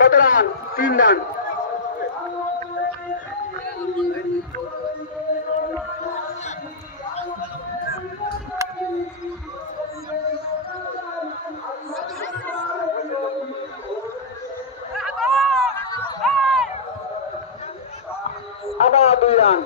কত run? 3 run. আবার 2 run.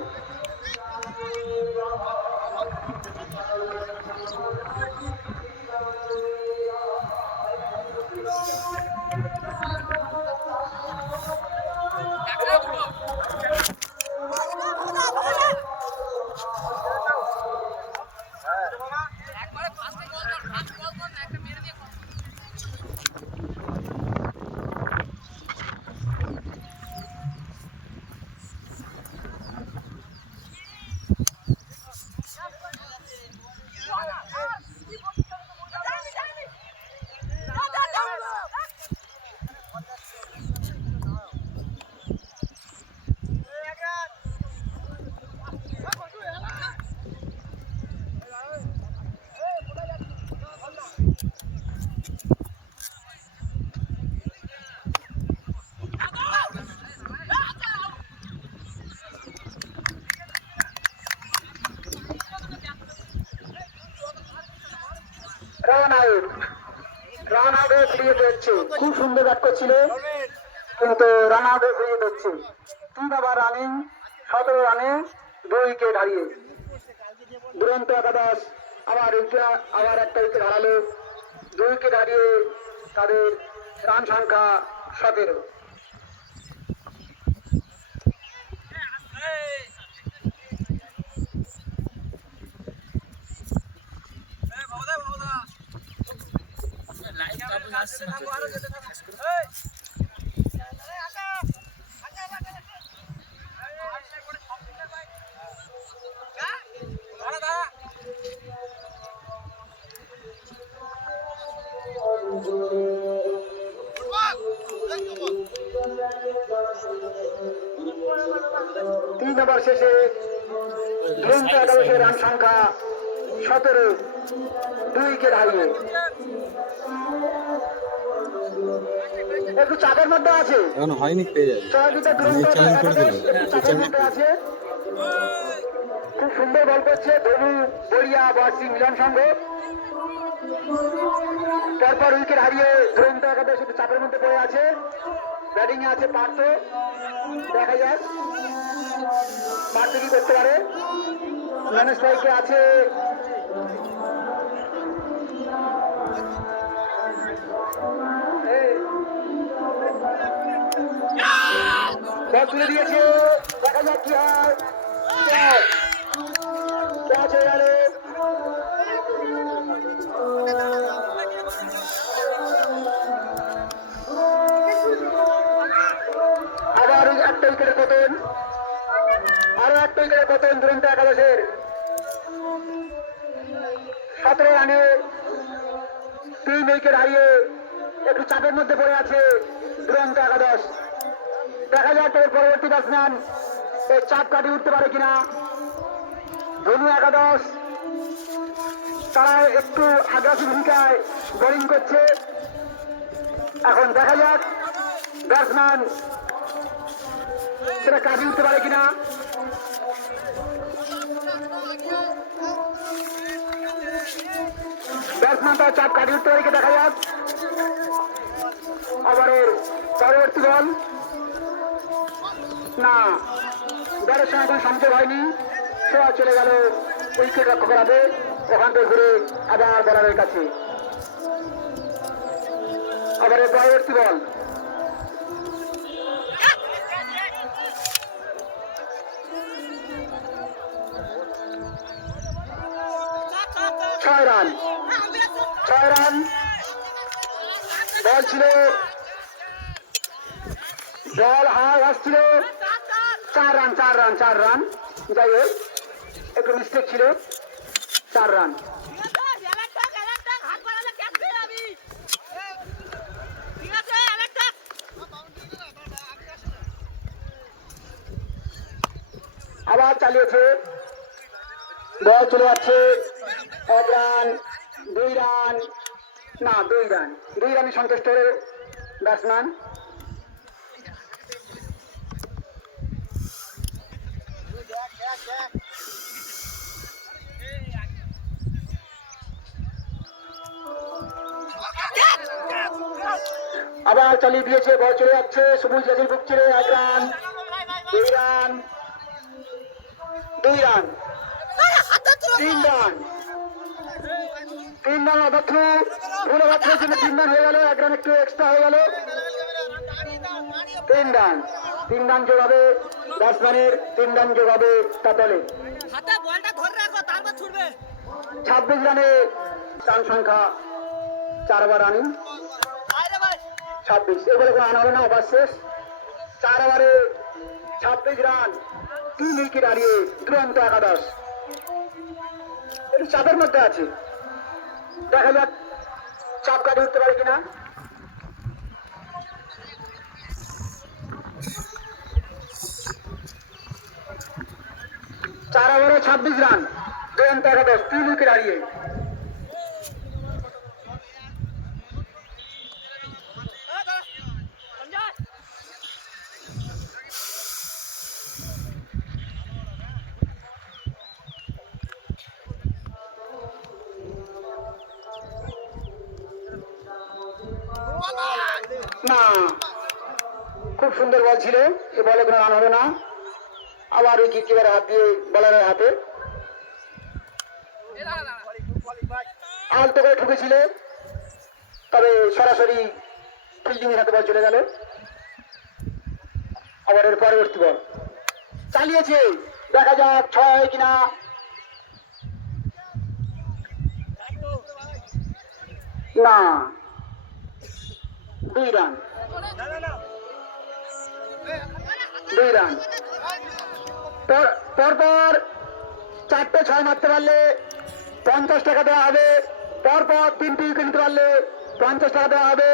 Run out. Run আউটে ফিরিয়ে দিচ্ছে। খুব সুন্দর ব্যাট করছিল, কিন্তু রান আউটে ফিরিয়ে দিচ্ছে। 3 ওভার রানিং, 17 রানে 2 উইকেট হারিয়ে দুরন্ত একাদশ আবার একটা উইকেট হারালো। 2 উইকেট হারিয়ে তাদের রান সংখ্যা 17। তিন ওভার শেষে দুরন্ত একাদশের রান সংখ্যা 17, 2 উইকেট হারিয়ে। একটু চাপের মধ্যে আছে, এখন হয়নি পেয়ে যাবে চাপের মধ্যে আছে। খুব সুন্দর বল করছে ধনু বড়িয়া বর্ষি মিলন সংঘ। পরপর উইকেট হারিয়ে দুরন্ত একাদশ একটু চাপের মধ্যে পড়ে আছে। ব্যাটিং এ আছে পার্থ, দেখা যাক পার্থ কি করতে পারে। ম্যানেজ স্ট্রাইকে আছে বল তুলে দিয়েছে, দেখা যাক কি হয়। ক্যাচ হয়ে গেল। আবার একটা উইকেটের পতন, আরো একটা উইকেটের পতন দুরন্ত একাদশের। 17 রানে 3 উইকেট হারিয়ে একটু চাপের মধ্যে পড়ে আছে দুরন্ত একাদশ। দেখা যাক এর পরবর্তী ব্যাটসম্যান এই চাপ কাটিয়ে উঠতে পারে কিনা। ধনু একাদশ তারা একটু আগ্রাসী ভূমিকায় বোলিং করছে। এখন দেখা যাক ব্যাটসম্যান সেটা কাটিয়ে উঠতে পারে কিনা। ব্যাটসম্যান তার চাপ কাটিয়ে উঠতে পারে, দেখা যাক। ওভারের পরবর্তী বল না, ব্যাটের সঙ্গে এখন সংযোগ হয়নি, সোয়া চলে গেল উইকেট রক্ষক হাতে। ওখান থেকে ঘুরে আবার বলারের কাছে। ওভারের পরবর্তী বল 6 রান। 6 রান বল ছিল, বল হাওয়ায় আসছিল। 4 রান 4 রান 4 রান, যাই হোক একটু মিস্টেক ছিল। 4 রান। আবার চালিয়েছে বল চলে যাচ্ছে 1 রান 2 রান, না 2 রান, 2 রানে সন্তুষ্ট হলো ব্যাটসম্যান। আবার চালিয়ে দিয়েছে, বল চলে যাচ্ছে, সবুজ গাছের বুক ছেড়ে 1 run 2 run 2 run 3 run 3 run overthrow ভুল অবাথ্রের জন্য 3 রান হয়ে গেল, 1 রান একটু এক্সট্রা হয়ে গেল। 3 রান, 3 রান যোগ হবে ব্যাটসম্যানের, 3 রান যোগ হবে তার দলে। 26 রানে রান সংখ্যা 4 ওভার রানিং 26, এবারে কোনো রান হবে না, ওভার শেষ। 4 ওভারে 26 রান, 3 উইকেট হারিয়ে দুরন্ত একাদশ একটু চাপের মধ্যে আছে, দেখা যাক চাপ কাটিয়ে উঠতে পারে কিনা। 4 ওভারে 26 রান, দুরন্ত একাদশ 3 উইকেট হারিয়ে। না, খুব সুন্দর বল ছিল, এ বলে কোনো রান হবে না। আবার উইকেট কিপারের হাত দিয়ে বলারের হাতে আলতো করে ঠুকেছিল, তবে সরাসরি ফিল্ডিং এর হাতে বল চলে গেল। আবার এর পরবর্তী বল চালিয়েছে, দেখা যাক 6 হয় কিনা। না, 2 রান 2 রান, পরপর 4টে 6 মারতে পারলে 50 টাকা দেওয়া হবে, পরপর 3টি উইকেট নিতে পারলে 50 টাকা দেওয়া হবে।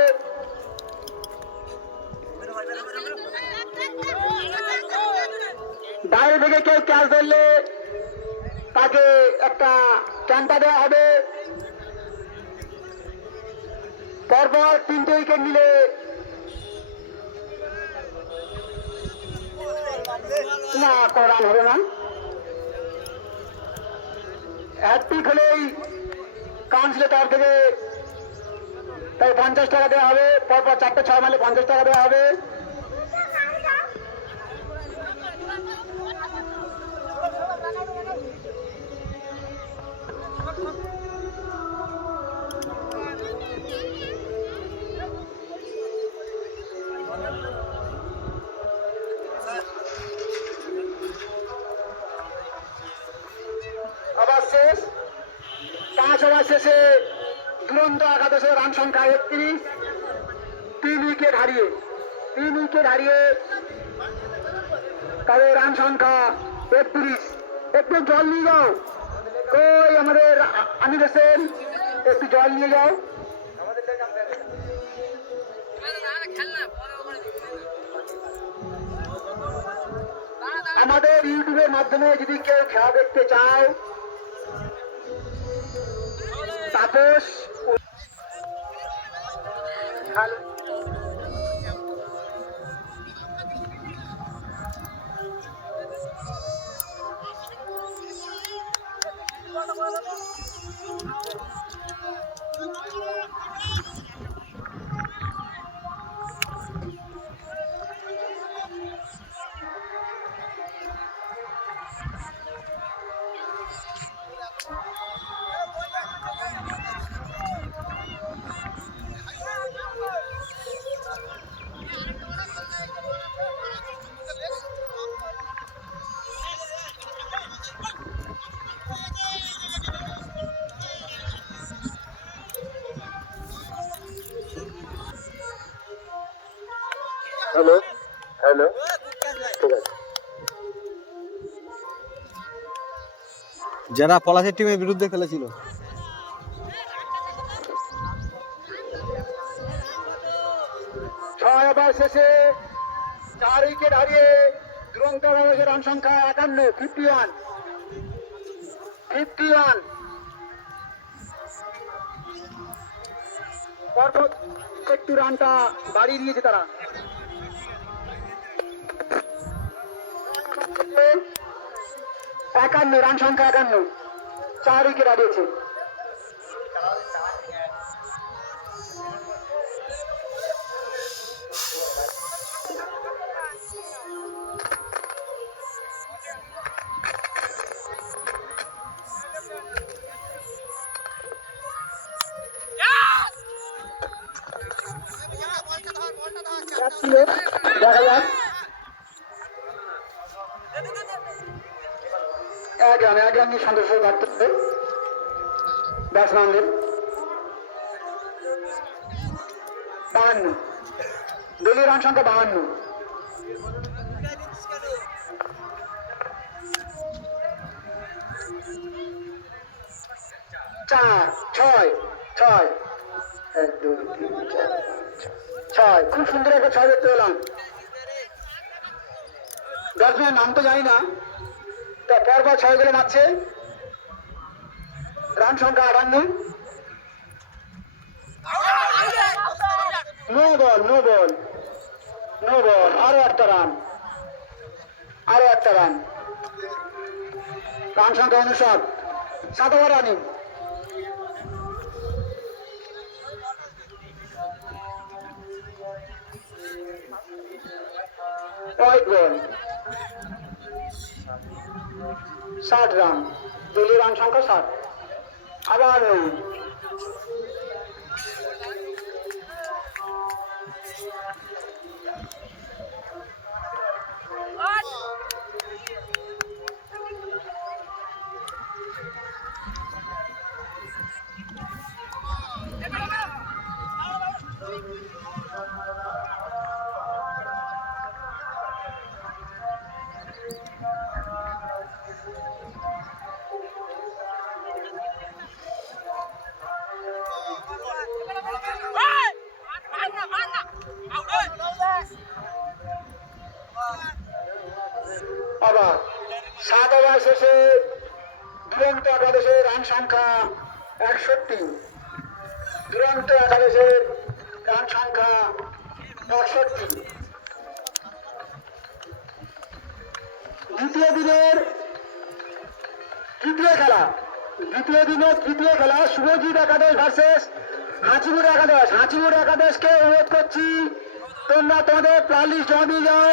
বাইরে থেকে কেউ ক্যাচ ধরলে তাকে একটা ক্যান্টা দেওয়া হবে, পরপর 3টে উইকেট নিলে না, কোনো রান হবে না। হ্যাট্রিক হলেই কাউন্সিলের তরফ থেকে তাই 50 টাকা দেওয়া হবে, পরপর 4টে 6 মারলে 50 টাকা দেওয়া হবে। আবার শেষ 5 ওভার শেষে দুরন্ত একাদশের রান সংখ্যা 31, 3 উইকেট হারিয়ে তাদের রান সংখ্যা 31। একটু জল নিয়ে যাও, কই আমাদের আমির হোসেন, একটু জল নিয়ে যাও। আমাদের ইউটিউবের মাধ্যমে যদি কেউ খেলা দেখতে চাও, তাপস হ্যালো হ্যালো, ঠিক আছে। যারা পলাশের টিমের বিরুদ্ধে খেলেছিল, 6 ওভার শেষে 4 উইকেট হারিয়ে দুরন্ত একাদশের রান সংখ্যা 51, 51। পরপর একটু রানটা বাড়িয়ে দিয়েছে তারা। 51 রান সংখ্যা 51, 4 উইকেট হারিয়েছে। দেখা যাক, 1 রান নিয়ে সন্তোষ থাকতে হবে ব্যাটসম্যানদের। 52, দলীয় রান সংখ্যা 52। চার, ছয়, 1 2 3 4 6, খুব সুন্দর একটা 6 দেখতে পেলাম। ব্যাটসম্যান নাম তো জানি না, তা পরপর 6 গুলো মারছে। রান সংখ্যা 58। No ball, no ball, no ball, আরো একটা রান, আরো একটা রান। রান সংখ্যা 59, 7 over running. White ball, 60 run, দলীয় রান সংখ্যা 60। আবার আবার 7 ওভার শেষে দুরন্ত একাদশের রান সংখ্যা 61, দুরন্ত একাদশের রান সংখ্যা 61। দ্বিতীয় দিনের তৃতীয় খেলা শুভজিৎ একাদশ ভার্সেস হাঁচিমুড় একাদশ। হাঁচিমুড় একাদশকে অনুরোধ করছি, তোমরা তোমাদের প্লেয়ার লিস্ট জমা দিয়ে যাও।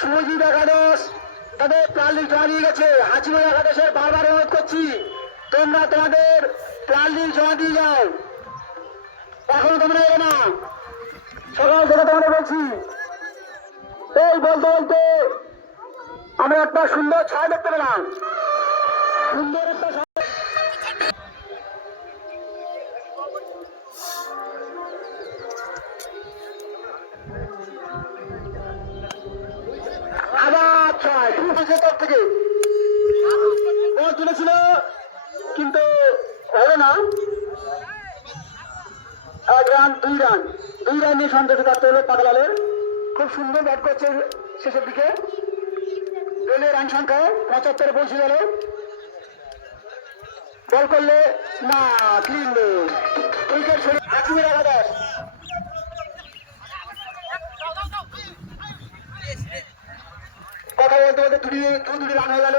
শুভজিৎ একাদশ তাদের প্লেয়ার লিস্ট জমা দিয়ে গেছে। হাঁচিমুড় একাদশের বারবার অনুরোধ করছি, তোমরা তোমাদের প্লেয়ার লিস্ট জমা দিয়ে যাও। এখনো তোমরা এলো না, সকাল থেকে তোমাদের বলছি। এই বলতে বলতে আমরা একটা সুন্দর 6 দেখতে পেলাম, সুন্দর একটা আবার 6 তরফ থেকে বল তুলেছিল কিন্তু হলো না। 1 রান, 2 রান, 2 রান নিয়ে সন্তোষ থাকতে হলো পাগলালের। খুব সুন্দর ব্যাট করছে শেষের দিকে। দলীয় রান সংখ্যা 75 পৌঁছে গেল। বল করলে না, ক্লিন উইকেট সরে হাঁচিমুড় একাদশ। কথা বলতে বলতে দুটি রান হয়ে গেল।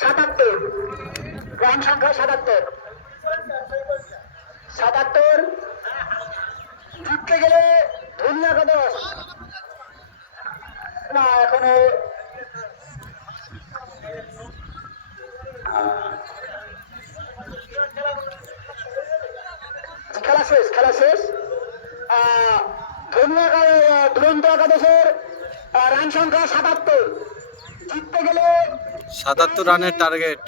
77 রান সংখ্যা 77 জিততে গেলে ধোনি একাদশ না, এখনো খেলা শেষ। দুরন্ত একাদশের রান সংখ্যা 77, জিততে গেলে 77 রানের টার্গেট।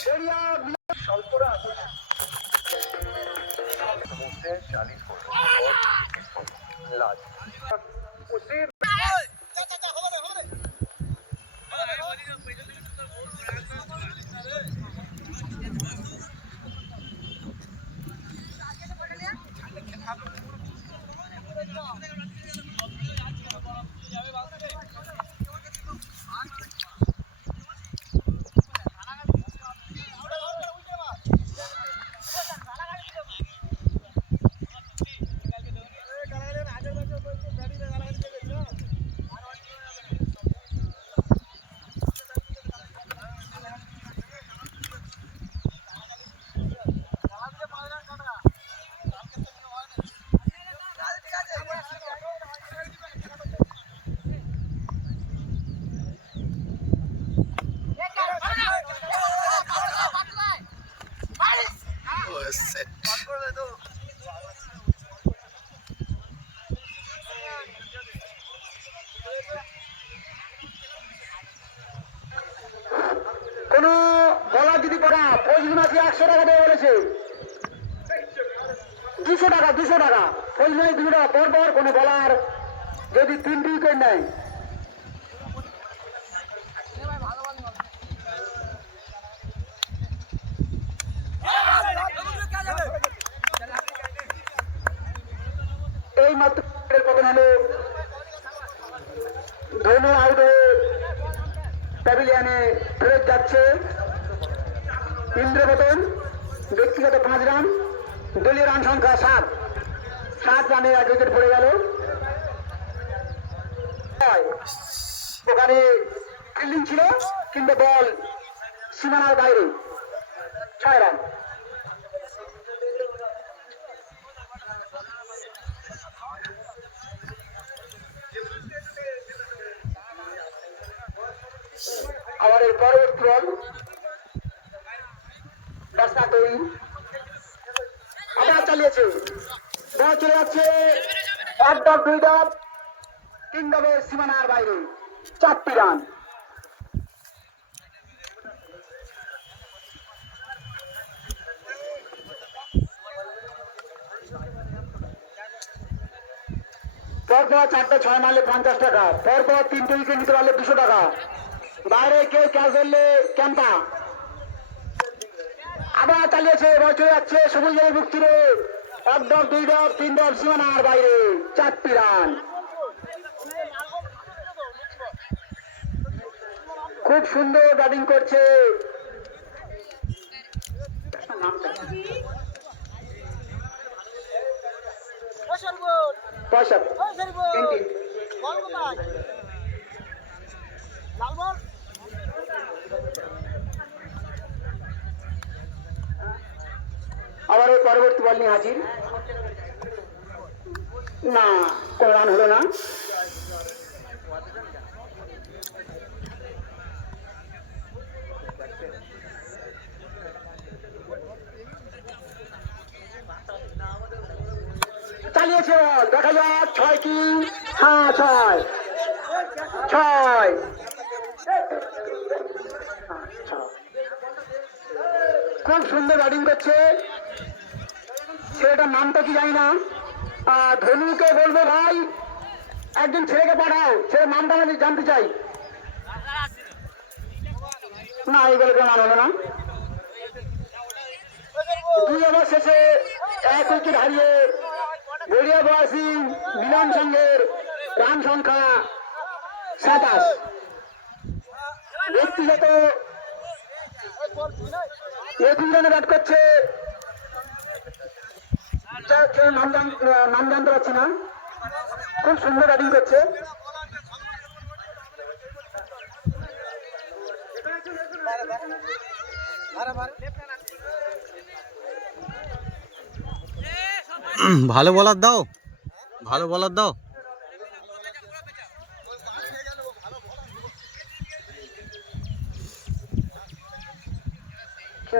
ফজলি মাঝি 100 টাকা দেবে বলেছে। 200 টাকা 200 টাকা ফজলি মাঝি 200 টাকা পর পর কোনো বলার যদি 3টি উইকেট নেয়। এই মাত্র পতন হলো, ধনু আউট হয়ে প্যাভিলিয়নে ফেরত যাচ্ছে। ইন্দ্রপতন ব্যক্তিগত 5 রান, দলীয় রান সংখ্যা 7 রানে 1 উইকেট পড়ে গেল। ওখানে ফিল্ডিং ছিল কিন্তু বল সীমানার বাইরে, 6 রান। আবার এর পরবর্তী বল রাস্তা তৈরি, আবার চালিয়েছে, বল চলে যাচ্ছে 1 ডট 2 ডট 3 ডবে সীমানার বাইরে, 4টি রান। পরপর 4টে 6 মারলে 50 টাকা, পরপর 3টে উইকেট নিতে পারলে 200 টাকা। বাইরে কেউ ক্যাচ ধরলে ক্যাম্পা। আবার চালিয়েছে, বল চলে যাচ্ছে সবুজ জলের বুক তীরে, 1 ডট 2 ডট 3 ডট সীমানার বাইরে, 4টি রান। খুব সুন্দর ব্যাটিং করছে পয়সা। আবার ওই পরবর্তী বল নিয়ে হাজির, না কোন রান হলো না। চালিয়েছে বল, দেখা যাক 6 কি, হ্যাঁ 6। খুব সুন্দর ব্যাটিং করছে ছেলেটার নামটা কি জানি না। ধনুকে বলবো ভাই একজন ছেলেকে পাঠাও, ছেলের নামটা আমি জানতে চাই। না এইগুলো কেউ নাম হলো না। 2 ওভার শেষে 1 উইকেট হারিয়ে গড়িয়াবাসী মিলন সংঘের রান সংখ্যা 27। ব্যক্তিগত 2 রানে ব্যাট করছে, নাম জানতে পারছি না, খুব সুন্দর ব্যাটিং করছে। ভালো বলার দাও, ভালো বলার দাও।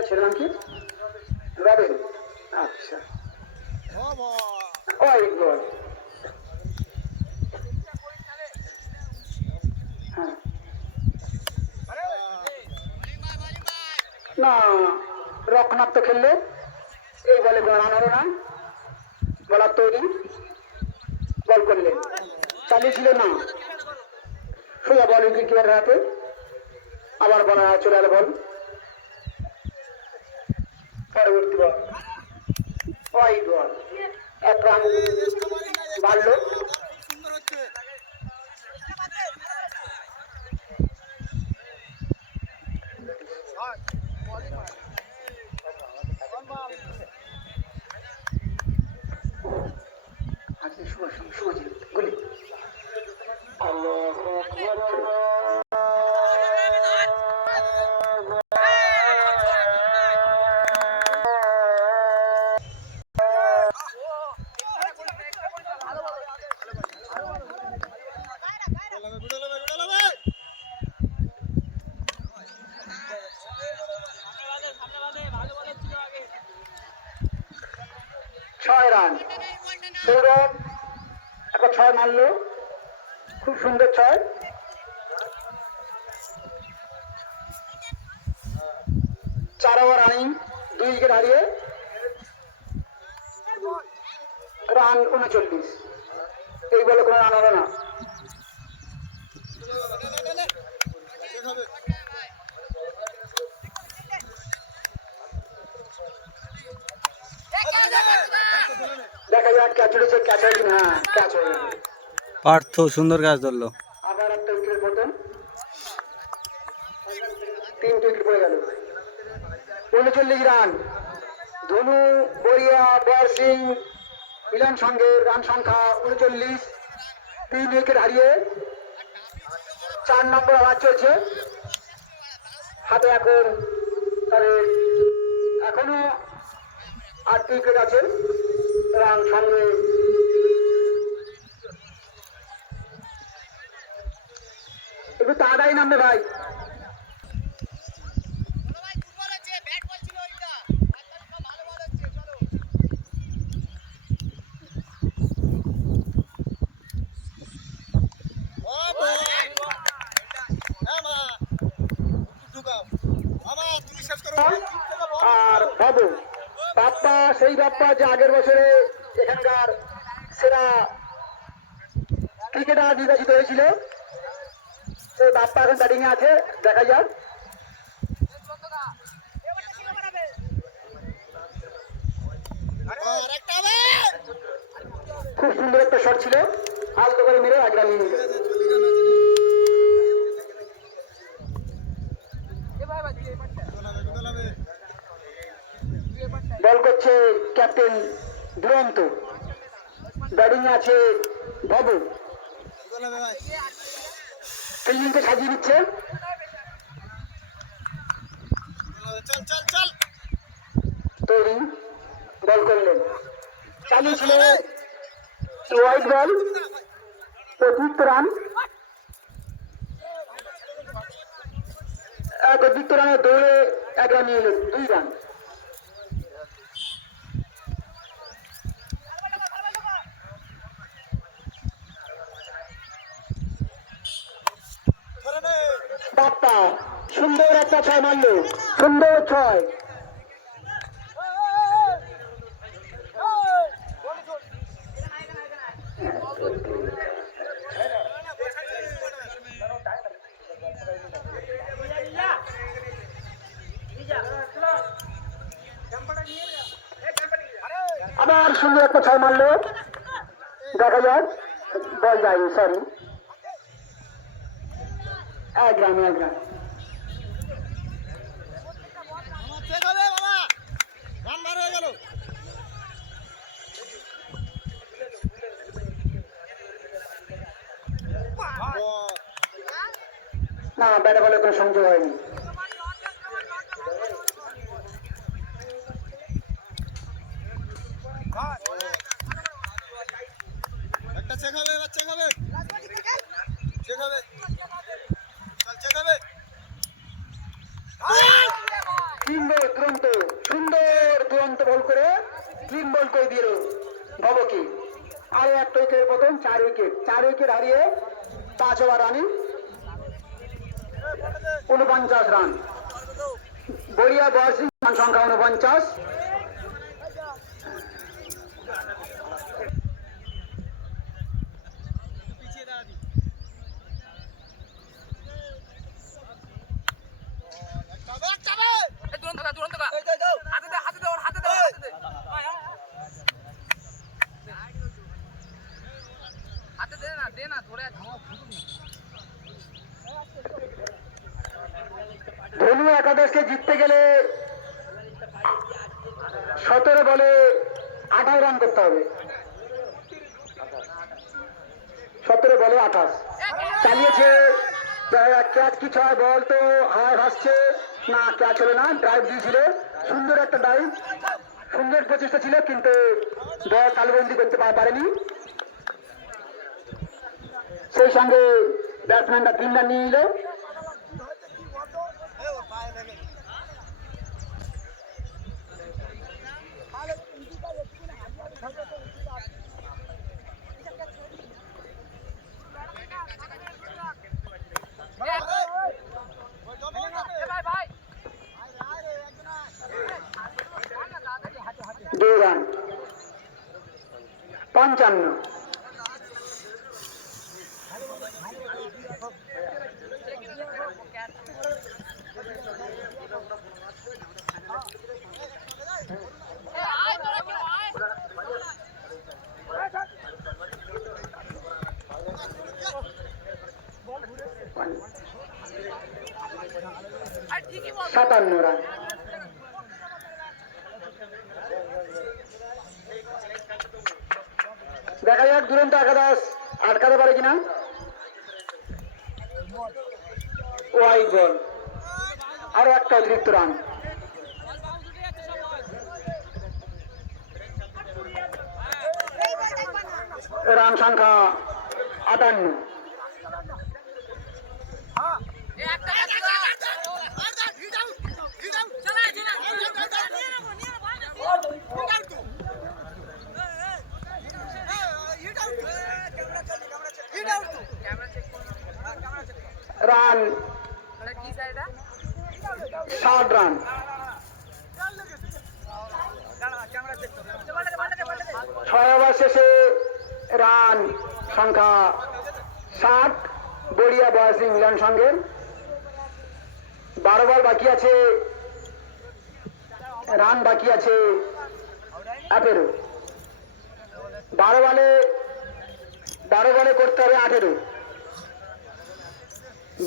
ছেলের নাম কি? রবিন। আচ্ছা ওই বল, হ্যাঁ না রক্ষণাত্ম খেললে এই বলে রান হলো না। বলার তৈরি, বল করলেন, চালিয়েছিল না, সোজা বল উইকেট কিপারের হাতে। আবার বলা চলে গেল বল, পরবর্তী বল ওয়াইড বল, 1 রান বাড়লো। শুভজিৎ গুলি, ছয় রান। সৌরভ একটা 6 মারলো, খুব সুন্দর 6। 4 ওভার রানিং 2 উইকেট হারিয়ে রান 39। এই বলে কোনো রান হবে না। দেখা যাক ক্যাচ উঠেছে, ক্যাচ হয় কিনা। হ্যাঁ, ক্যাচ হয়ে গেল। পার্থ সুন্দর গাছ ধরলো। আবার একটা উইকেটের পতন, 3 উইকেট পড়ে গেল। 39 রান। ধনু, বড়িয়া, বর সিং মিলন সঙ্গে রান সংখ্যা 39। 3 উইকেট হারিয়ে 4 নম্বর ওভার চলছে। হাতে এখন তাদের এখনো 8 উইকেট আছে। রান সঙ্গে একটু তাড়াতাড়ি নামবে ভাই। আর বাবু বাপ্পা, সেই বাপ্পা যে আগের বছরে এখানকার সেরা ক্রিকেটার নির্বাচিত হয়েছিল, সেই বাপ্পা এখন ব্যাটিং এ আছে। দেখা যাক। খুব সুন্দর একটা শট ছিল, আলতো করে মেরে 1 রান নিয়ে নিল। বল করছে ক্যাপ্টেন দুরন্ত, ব্যাটিং আছে বাবু, ফিল্ডিংকে সাজিয়ে দিচ্ছে। তৈরি, বল করলেন, চালিয়েছিল ওয়াইড বল, 25 রান। 25 রানে দৌড়ে 1 রান নিয়ে এলেন, 2 রান। বাপ্পা সুন্দর একটা 6 মারল, সুন্দর 6। আবার সুন্দর একটা 6 মারল। দেখা যাক, বল যায়নি, সরি। 1 run, 1 run. না, ব্যাটে বলে কোনো সংযোগ হয়নি। একটা চেক হবে, চেক হবে, চেক হবে, চেক হবে। সুন্দর দুরন্ত বল করে ক্লিন বল করে দিল ভবকে। আরো একটা উইকেটের পতন, 4 উইকেট। 4 উইকেট হারিয়ে 5 ওভার রানিং 49 রান। বড়িয়া বয়সিং রান সংখ্যা 49। ধনু একাদশকে জিততে গেলে 17 বলে 28 রান করতে হবে। 17 বলে 28। চালিয়েছে, ক্যাচ কি 6, বল তো হাওয়ায় ভাসছে না, ক্যাচ হলো না। ড্রাইভ দিয়েছিল, সুন্দর একটা ড্রাইভ, সুন্দর প্রচেষ্টা ছিল, কিন্তু বল তালুবন্দি করতে পারেনি। সেই সঙ্গে ব্যাটসম্যানটা 3 রান নিয়ে নিল। সাতান্ন রান। দেখা যাক দুরন্ত একাদশ আটকাতে পারে কিনা। ওয়াইড বল, আরো একটা অতিরিক্ত রান। রান সংখ্যা 58। Run 60 run. 6 ওভার শেষে রান সংখ্যা 60। বড়িয়া বয়স ইংল্যান্ড সঙ্গে 12 বল বাকি আছে, রান বাকি আছে 18। 12 বলে করতে হবে 18।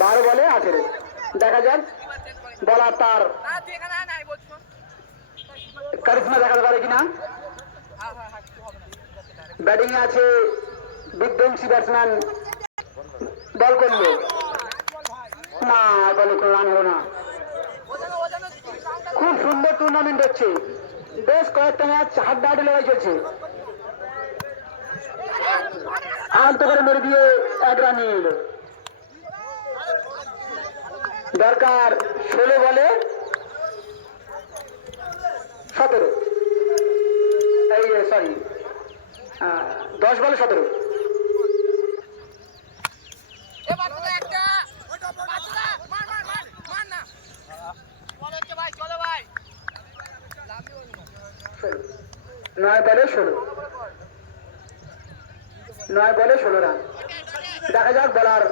12 বলে 18। দেখা যাক বলার তার কারিশমা দেখাতে পারে কিনা। ব্যাটিং এ আছে বিধ্বংসী ব্যাটসম্যান। বল করলো না, বলে কোনো রান হলো না। খুব সুন্দর টুর্নামেন্ট হচ্ছে, বেশ কয়েকটা ম্যাচ হাড্ডাহাড্ডি লড়াই চলছে। আলতো করে মেরে দিয়ে 1 রান নিয়ে এলো। দরকার 16 বলে 17, এই সরি 10 বলে 17। নয় বলে 16 রান। দেখা যাক বলার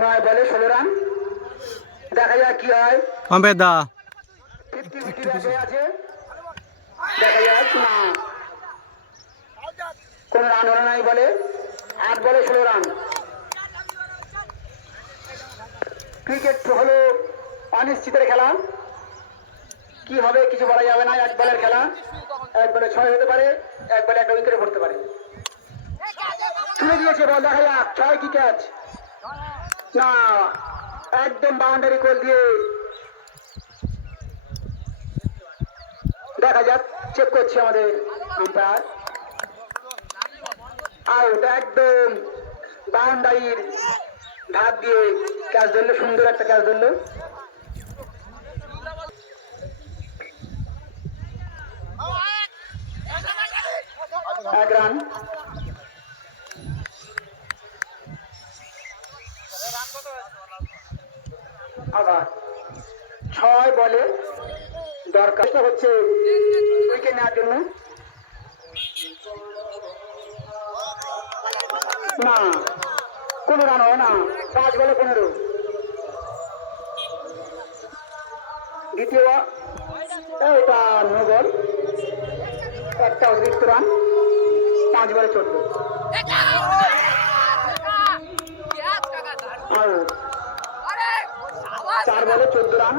নয় বলে 16 রান। দেখা যাক কি হয়। দা 50-50 ব্যাটে আছে। দেখা যাক না, কোন রান হলো নাই। বলে 8 বলে 16 রান। ক্রিকেট হলো অনিশ্চিতের খেলা, কি হবে কিছু বলা যাবে না। 1 বলের খেলা, 1 বলে 6 হতে পারে, 1 বলে 1 উইকেটে পড়তে পারে। তুলে দিয়েছে বল, দেখা যাক 6 কি ক্যাচ না, একদম বাউন্ডারি গোল দিয়ে। দেখা যাক, চেক করছে আমাদের আম্পায়ার। আউট, একদম বাউন্ডারির ধার দিয়ে ক্যাচ ধরলো, সুন্দর একটা ক্যাচ ধরলো। 1 রান। আবার 6 বলে দরকার হচ্ছে উইকেট নেওয়ার জন্য। না, কোনো রান হয় না। 5 বলে 15। দ্বিতীয় এটা নো বল, একটা অতিরিক্ত রান। 5 বলে 14। আউট। 4 বলে 14 রান।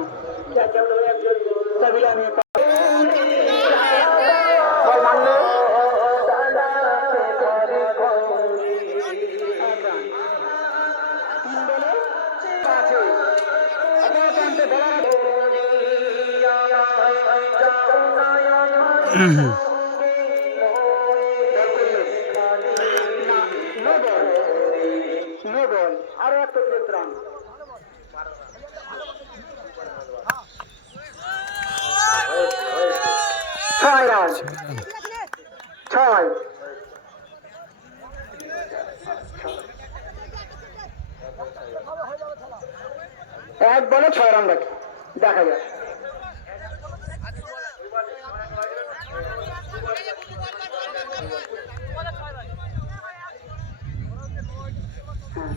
বল মারলো। নো বল, আরো একটা রান। 6 রান। 6। এক বলে 6 রান বাকি, দেখা যাক। হ্যাঁ